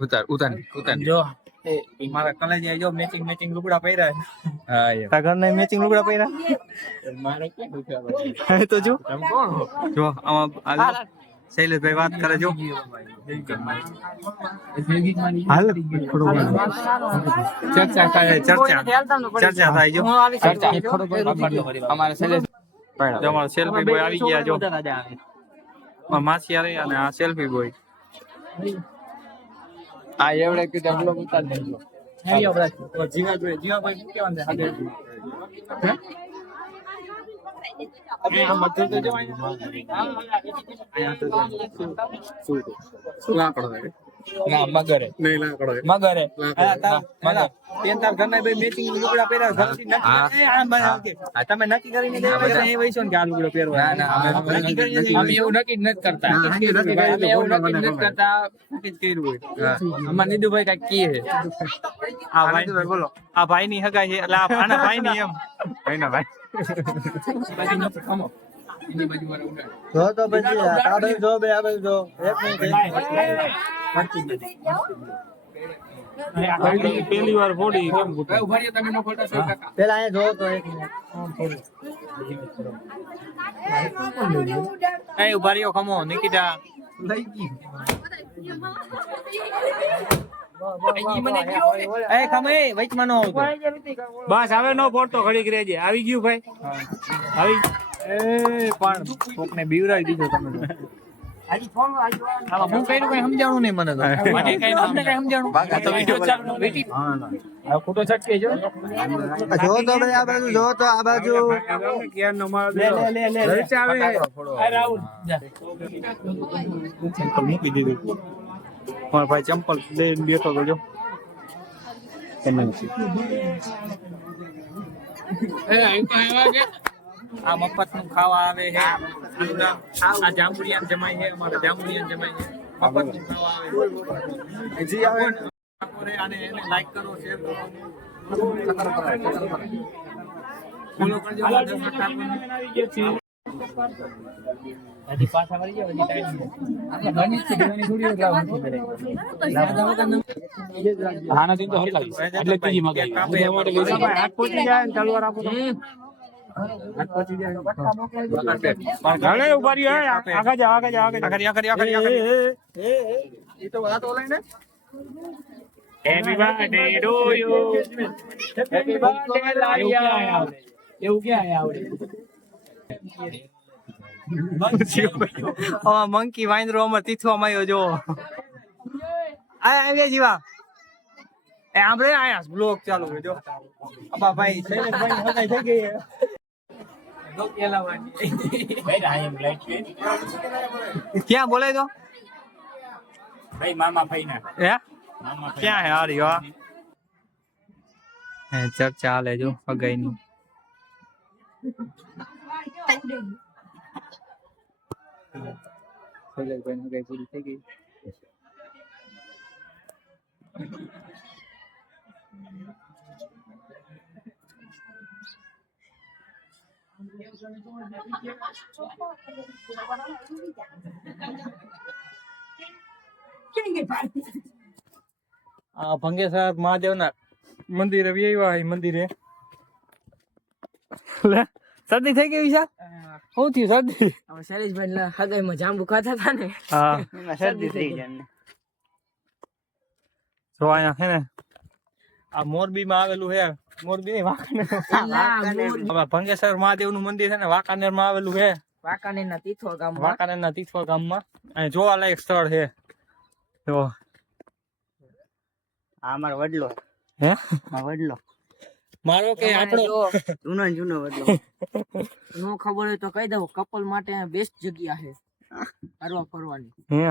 ઉતાર ઉતાર ઉતાર જો મારા કલેજે જો મેચિંગ મેચિંગ લુગડા પહેર્યા હા યાર તારા ઘરના મેચિંગ લુગડા પહેર્યા મારે ક્યાં દુખ્યા તો જો તમે કોણ હો જો આમાં શૈલેષભાઈ વાત કરે જો હાલ ચર્ચા થાય જો અમારે શૈલેષ અમારો સેલ્ફી બોય આવી ગયા જો માસી આવે અને આ સેલ્ફી બોય આ એવડે કે ઢગલો ઉતાર દેજો જીવાભાઈ કેવા છે હાજર અબે આ મત તો જો અહીંયા તો શું લાકડો ના મગરે નહીં લાકડો મગરે મગર તેન તાર ઘરના બે મેચિંગ લુગડા પહેર્યા ઘરથી નથી આ તમે નક્કી કરીને દેવા એ વઈસો ને કે આ લુગડો પહેરવા ના ના નક્કી કરીને અમે એવું નક્કી જ નથી કરતા અમે એવું નક્કી નથી કરતા નક્કી જ કર્યું હોય અમાર નિદુભાઈ કાઈ કી હે આ ભાઈ બોલો આ ભાઈ ની હગાઈ છે એટલે આ આના ભાઈ ની એમ ભાઈના ભાઈ જો તો પછી આ ભાઈ જો બે આ ભાઈ જો એક મિનિટ પહેલી વાર ફોડી કેમ ઉભારીએ તમે નો ફોટો સેવ કાકા પેલા અહીંયા જો તો એક મિનિટ એ ઉભારીઓ ખમો નિકિતા લઈ ગઈ એ ખમે વચમાં નો આવતો બસ હવે નો ફોટો ઘડીક રહેજે આવી ગયું ભાઈ આવી એ પણ કોકને બીવરાઈ દીધો તમે આજી ફોન આજો હું કઈ સમજાણું નહીં મને તો મને કઈ અમને કઈ સમજાણું બાકી તો વિડિયો ચાલુ વેટી હા આ ફોટો છટકે જો તો ભાઈ આ બાજુ જો તો આ બાજુ કેર નો માર લે રચ આવે અરે આવું ચંપલ મૂકી દીધું માર ભાઈ ચંપલ લઈને બેઠો તો જો કેને એ આઈ તો આવ્યા કે આ મફત નું ખાવા આવે છે આ જાંબુડિયાન જમાઈ છે અમારા જાંબુડિયાન જમાઈ છે મફત નું ખાવા આવે જી આવે આને એને લાઈક કરો શેર કરો ફોલો કરજો હજી પાછા વળી જાવ હજી ટાઈમ આપણે ઘણી છે ઘણી થોડી હા ના તો હરી લાગી એટલે ત્રીજી મગાઈ કાપે અમારે લઈ જાય હાથ પહોંચી જાય ને તલવાર આપો હાથ પહોંચી જાય ઘણે ઉભારી હે આગળ જા આગળ જા આગળ એ તો વાત ઓલાય ને happy birthday to you happy birthday Laliya એવું ક્યાં આવડે મંકી વાંદરો અમાર તીથવામાં આવ્યો જો આવી જીવા એ આપણે આયા બ્લોગ ચાલુ છે જો અબા ભાઈ શૈલેષભાઈ હગાઈ થઈ ગઈ દો કેલાવાની ભાઈ આઈ એમ લાઈટ ક્યાં બોલાય તો ભાઈ મામા ભાઈના હે મામા ક્યાં હે આરી વા હે ચર્ચા ચાલે જો હગાઈની શૈલેષભાઈ હગાઈ પૂરી થઈ ગઈ ભંગેશ્વર મહાદેવના મંદિરે આવ્યા મંદિરે શરદી થઈ ગઈ છે શું થયું શરદી શૈલેષભાઈ હગાઈમાં જાંબુ ખાતા હતા ને હા શરદી થઈ ગઈ જો અહીંયા છે ને આ મોરબી માં આવેલું છે મોરબી ની વાંકાનેર ભંગેશ્વર મહાદેવ નું મંદિર છે ને વાંકાનેર માં આવેલું છે વાંકાનેર ના તીથવા ગામમાં અને જોવાલાયક સ્થળ છે જો આ મારો વડલો હે વડલો મારો કે આપણો જૂનો વડલો નો ખબર હોય તો કહી દઉં કપલ માટે બેસ્ટ જગ્યા છે ફરવાની હે